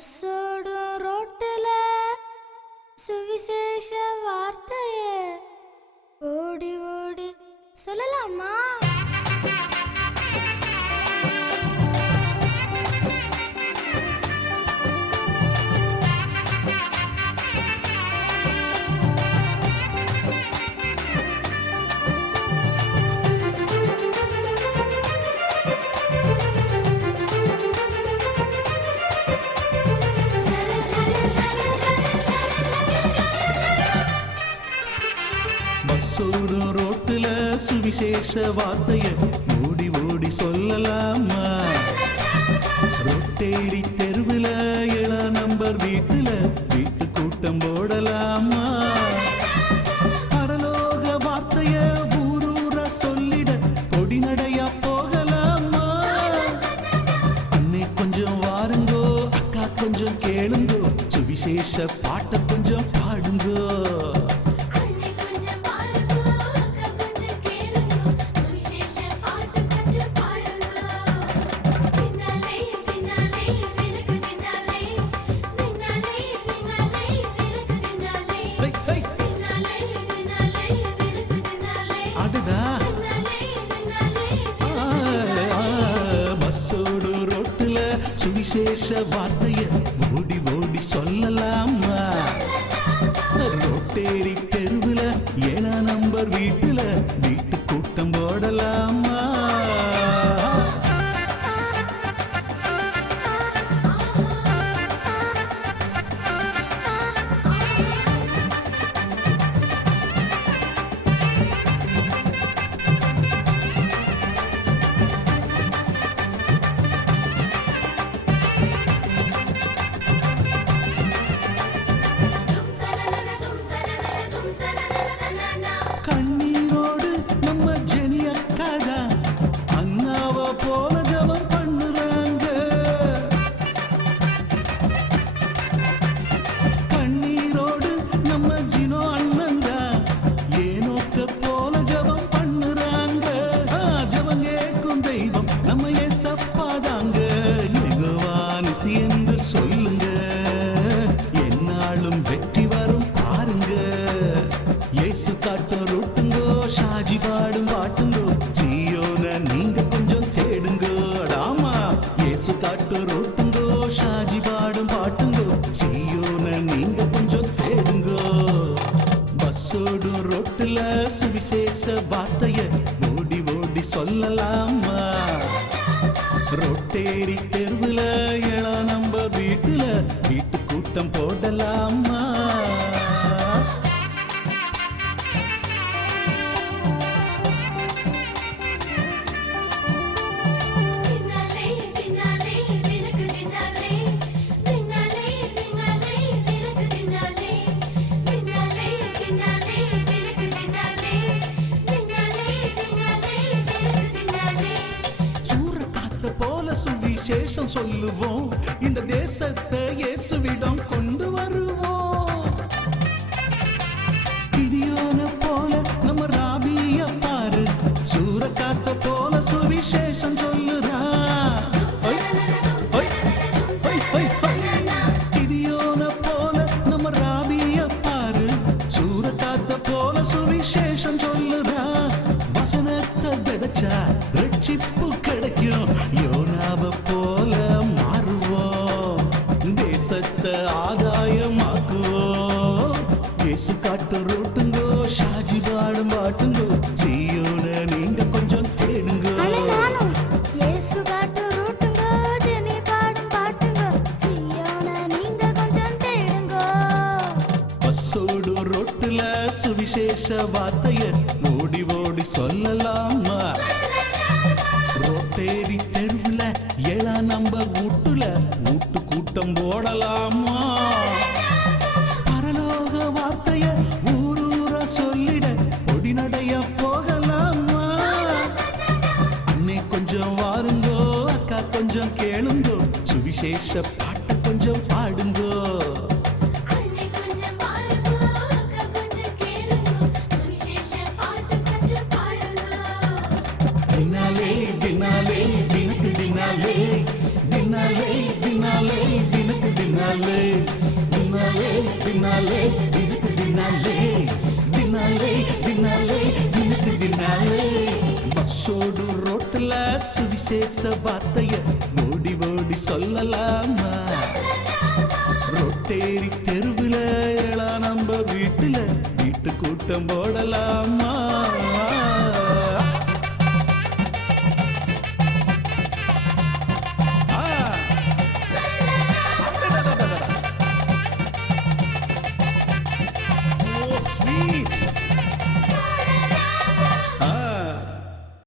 பஸ்ஸோடும் ரோட்டுல சுவிசேஷ வார்த்தைய ஓடி ஓடி சொல்லலாமா? பஸ்ஸோடும் ரோட்டுல சுவிசேஷ வார்த்தைய ஓடி ஓடி சொல்லலாமா? ரொட்டேரி தெருவுல 7 நம்பர் வீட்டுல வீட்டு கூட்டம் போடலாமா? பரலோக வார்த்தைய ஊரூர சொல்லிட பொடி நடையா போகலாமா? அன்னை கொஞ்சம் வாருங்கோ, அக்கா கொஞ்சம் கேளுங்கோ, சுவிசேஷ பாட்ட கொஞ்சம் பாடுங்கோ. பஸ்ஸோடு ரோட்டுல சுவிசேஷ வார்த்தைய ஓடி ஓடி சொல்லலாமா? ரொட்டேரி தெருவுல 7 நம்பர் வீட்டுல வீட்டு கூட்டம் போடலாமா? கண்ணீரோடு நம்ம ஜெனி அக்காதா அண்ணாவ போல ஜபம் பண்ணுறாங்க. கண்ணீரோடு நம்ம ஜினோ அண்ணந்தா ஏனோக்க போல ஜபம் பண்ணுறாங்க. ஜபம் கேட்கும் தெய்வம் நம்ம ஏசப்பாதாங்க. யெகோவானிசி என்று சொல்லுங்க, என்னாலும் வெற்றி வரும் பாருங்க. இயேசு காட்டும் ரோட்டுங்கோ, ஷாஜி பாடும் பாட்டுங்கோ, சீயோன நீங்க கொஞ்சம் தேடுங்கோ. டாமா இயேசு காட்டும் ரோட்டுங்கோ, ஷாஜி பாடும் பாட்டுங்கோ, சீயோன நீங்க கொஞ்சம் தேடுங்கோ. பஸ்ஸோடும் ரோட்டுல சுவிசேஷ வார்த்தைய ஓடி ஓடி சொல்லலாமா? ரொட்டேரி தெருவுல 7 நம்பர் வீட்டுல வீட்டு கூட்டம் போடலாமா? சுவிசேஷம் சொல்லுவோம், இந்த தேசத்தை இயேசுவிடம் கொண்டு வருவோம். கிதியோன போல நம்ம ராபிய பாரு, சூரக்காத்த போல சுவிசேஷம் சொல்லுறா. கிதியோன போல நம்ம ராபிய பாரு, சூரக்காத்த போல சுவிசேஷம் சொல்லுறா. வசனத்தை விதைச்சா ரட்சிப்பு கிடைக்கும், யோனாவ போல மாறுவோம், தேசத்தை ஆதாயமாக்குவோம். இயேசு காட்டு ரோட்டுங்கோ, ஷாஜி பாடும் பாட்டுங்கோ, சீயோன நீங்க கொஞ்சம் தேடுங்கோ. இயேசு காட்டு ரோட்டுங்கோ, ஜெனி பாடும் பாட்டுங்கோ, சீயோன நீங்க கொஞ்சம் தேடுங்கோ. பஸ்ஸோடு ரோட்டுல சுவிசேஷ வார்த்தைய ஓடி ஓடி சொல்லலாமா? ரொட்டேரி தெருவுல 7 நம்பர் வீட்டுல வீட்டு கூட்டம் போடலாமா? பரலோக வார்த்தைய ஊரூர சொல்லிட பொடி நடைய போகலாமா? அன்னை கொஞ்சம் வாருங்கோ, அக்கா கொஞ்சம் கேளுங்கோ, சுவிசேஷ பாட்ட கொஞ்சம் பாடுங்கோ. தினாலே தினாலே தினக்கு தினாலே, தினாலே தினாலே தினக்கு தினாலே. சொகுசோடு ரோட்டுல சுவிசேஷ வார்த்தைய ஓடி ஓடி சொல்லலாமா? ரொட்டேரி தெருவுல ஏழா நம்ப வீட்டுல வீட்டு கூட்டம் போடலாமா?